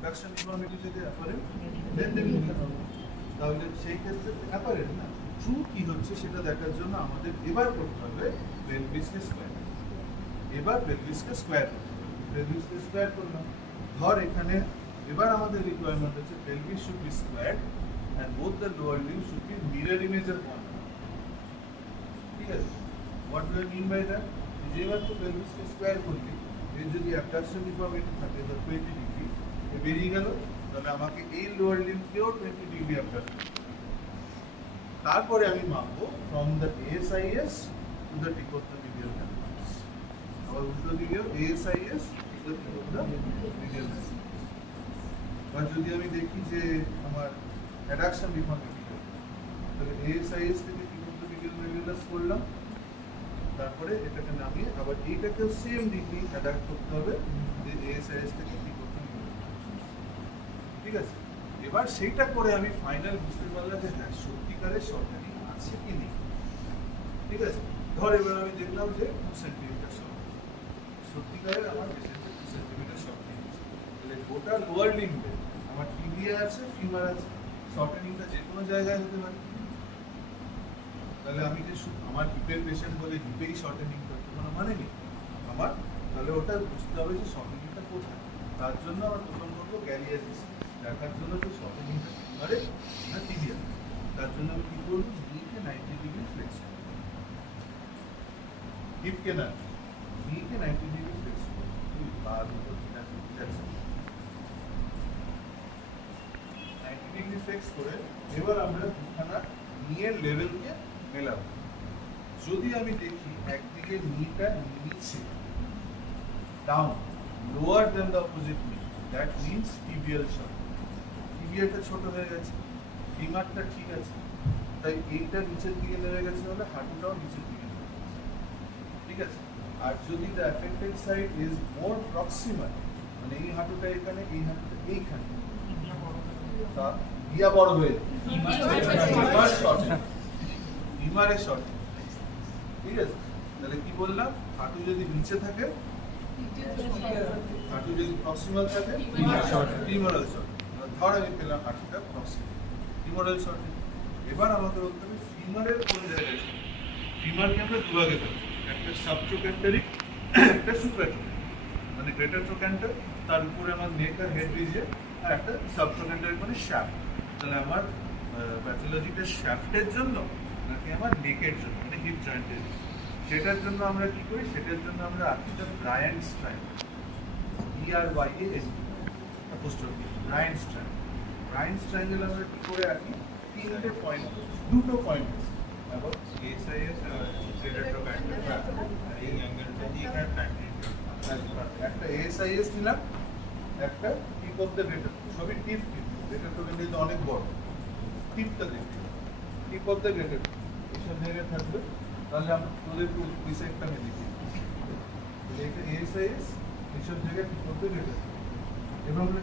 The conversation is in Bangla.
অ্যাবডাকশন ডিফর্মিটি যদি apparent then they will be তাহলে সেই ক্ষেত্রে অ্যাপারেন্ট না ট্রু কি হচ্ছে সেটা দেখার জন্য আমাদের এবার করতে হবে পেলভিসকে স্কোয়ার। এবার পেলভিসকে স্কোয়ার করতে হবে। পেলভিসকে স্কোয়ার করলাম, ধর এখানে এবার আমাদের রিকোয়ারমেন্ট হচ্ছে pelvis should be squared and both the lower limbs should be mirror image of one another. ঠিক আছে? What do I mean by that? যেবার তো পেলভিসকে স্কোয়ার করলি, এর যদি অ্যাবডাকশন ডিফর্মিটি থাকে তো 20 ডিগ্রি বেরিয়ে গেল, তাহলে আমাকে এই লোয়ার লিম্বকেও 20 ডিগ্রি অ্যাবডাকশন। তারপরে আমি মাপবো from the ASIS to the tip of the medial canthus। আবার উল্টো দিকেও ASIS to the tip of the medial canthus। বা যদি আমি দেখি যে আমার অ্যাডাকশন ডিফর্মিটি, তাহলে ASIS থেকে টিপ অফ দ্য medial malleolus করলাম, তারপরে এটাকে নামিয়ে আবার এইটাকেও সেম ডিগ্রি অ্যাডাপ্ট করতে হবে যে ASIS থেকে টিপ অফ দ্য medial malleolus। ঠিক আছে? এবার সেইটা করে আমি ফাইনাল বুঝতে পারলাম যে হ্যাঁ সত্যিকারের শর্টেনিং আছে কি নেই। ঠিক আছে? ধর এবার আমি দেখলাম যে 2 সেন্টিমিটার শর্টেনিং, সত্যিকারের আমার পেশেন্টের 2 সেন্টিমিটার শর্টেনিং আছে, তাহলে গোটা লোয়ার লিম্বে আমার টিবিয়া আছে, ফিমার আছে, শর্টেনিংটা যে কোনো জায়গায় হতে পারে। তাহলে আমি যে আমার হিপের পেশেন্ট বলে হিপেই শর্টেনিং করতে কোনো মানে নেই আমার, তাহলে ওটা বুঝতে হবে যে শর্টেনিংটা কোথায়। তার জন্য আমার প্রথম করবো গ্যালিয়াসিস দেখার জন্য যে শর্টেনিংটা ফিমারে না টিবিয়া। তার জন্য আমি কি করবো, নিকে 90 ডিগ্রি ফ্লেক্স করবো, হিপকে না নিকে 90 ডিগ্রি ফ্লেক্স করবো। আর উপর যাচ্ছে 90 ডিগ্রি ফ্লেক্স করে এবার আমরা দুখানা নিয়ের লেভেলকে মেলাবো। যদি আমি দেখি একদিকে নিটা নিচে down lower than the opposite নি, দ্যাট মিন্স টিবিয়াল শর্ট। টিবিয়াটা ছোট হয়ে গেছে, ফিমারটা ঠিক আছে, তাই এইটা নিচের দিকে নেমে গেছে বলে হাঁটুটাও নিচের দিকে নেমে গেছে। ঠিক আছে? আর যদি the affected side is more proximal, মানে এই হাঁটুটা এখানে, এই হাঁটুটা এইখানে, তা দিয়া বড় হয়ে ফিমার শর্ট, ফিমারের শর্ট। ঠিক আছে? তাহলে কি বললাম, হাঁটু যদি নিচে থাকে, হাঁটু যদি প্রক্সিমাল থাকে, ফিমোরাল শর্ট। ধর আমি পেলাম হাঁটুটা প্রক্সিমাল, ফিমোরাল শর্ট। এবার আমাকে বলতে হবে ফিমারের কোন জায়গায়। ফিমারকে আমরা দুভাগে পাবো, একটা সাবট্রোক্যান্টারিক, একটা সুপ্রাট্রোক্যান্টারিক। মানে গ্রেটার ট্রোক্যান্টার, তার উপরে আমার নেক আর হেড রিজিয়ন, আর একটা সাবট্রোক্যান্টারিক মানে শ্যাফট। তাহলে আমার প্যাথোলজিটা শ্যাফটের জন্য নাকি আমার নেকের জন্য, মানে হিপ জয়েন্টের জন্য? সেটার জন্য আমরা কি করি, সেটার জন্য আমরা আঁকিটা Bryant's triangle, BRYANT apostrophe, Bryant's triangle. Bryant's triangle আমরা কি করে আঁকি, তিনটে পয়েন্ট, দুটো পয়েন্ট আছে, এবং ASIS গ্রেটার ট্রোক্যান্টার, এই অ্যাঙ্গেলটা দিয়ে এখানে একটা ASIS নিলাম, একটা টিপ অফ দ্য গ্রেটার, সবই টিপ। গ্রেটার ট্রোক্যান্টার অনেক বড়, টিপটা দেখি, টিপ অফ দ্য গ্রেটার এইসব জায়গায় থাকবে। তাহলে আমরা তোদের ডিসেক্টটা আমি দেখি, এটা ASIS এইসব জায়গায় টিপ অফ দ্য গ্রেটার। এবার আমরা